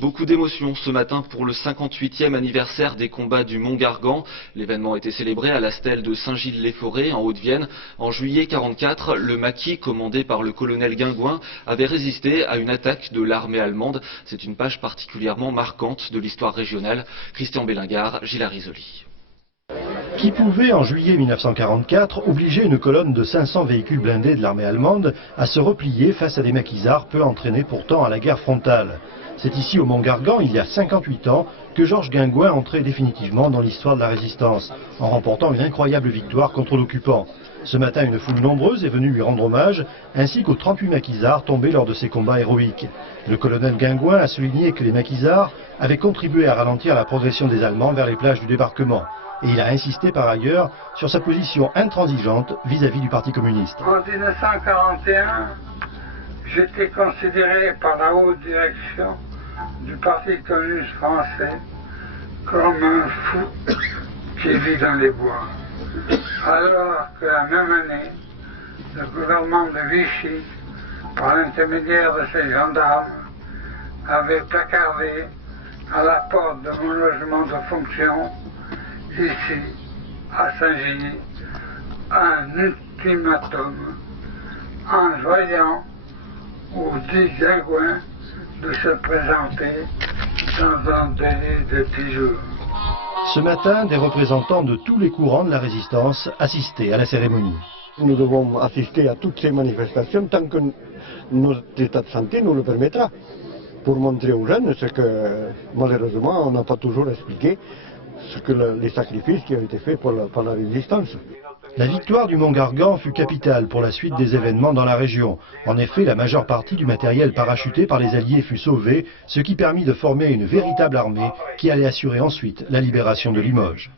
Beaucoup d'émotions ce matin pour le 58e anniversaire des combats du Mont Gargan. L'événement a été célébré à la stèle de Saint-Gilles-les-Forêts en Haute-Vienne. En juillet 1944, le maquis commandé par le colonel Guingouin avait résisté à une attaque de l'armée allemande. C'est une page particulièrement marquante de l'histoire régionale. Christian Bélingard, Gilles Arizoli. Qui pouvait, en juillet 1944, obliger une colonne de 500 véhicules blindés de l'armée allemande à se replier face à des maquisards peu entraînés pourtant à la guerre frontale. C'est ici au Mont Gargan, il y a 58 ans, que Georges Guingouin entrait définitivement dans l'histoire de la résistance, en remportant une incroyable victoire contre l'occupant. Ce matin, une foule nombreuse est venue lui rendre hommage, ainsi qu'aux 38 maquisards tombés lors de ces combats héroïques. Le colonel Guingouin a souligné que les maquisards avaient contribué à ralentir la progression des Allemands vers les plages du débarquement. Et il a insisté par ailleurs sur sa position intransigeante vis-à-vis du Parti communiste. En 1941, j'étais considéré par la haute direction du Parti communiste français comme un fou qui vit dans les bois. Alors que la même année, le gouvernement de Vichy, par l'intermédiaire de ses gendarmes, avait placardé à la porte de mon logement de fonction, ici, à Saint-Gilles, un ultimatum enjoignant au dit Guingouin de se présenter dans un délai de 10 jours. Ce matin, des représentants de tous les courants de la résistance assistaient à la cérémonie. Nous devons assister à toutes ces manifestations tant que notre état de santé nous le permettra, pour montrer aux jeunes ce que, malheureusement, on n'a pas toujours expliqué, ce que les sacrifices qui ont été faits pour la résistance. La victoire du Mont Gargan fut capitale pour la suite des événements dans la région. En effet, la majeure partie du matériel parachuté par les Alliés fut sauvée, ce qui permit de former une véritable armée qui allait assurer ensuite la libération de Limoges.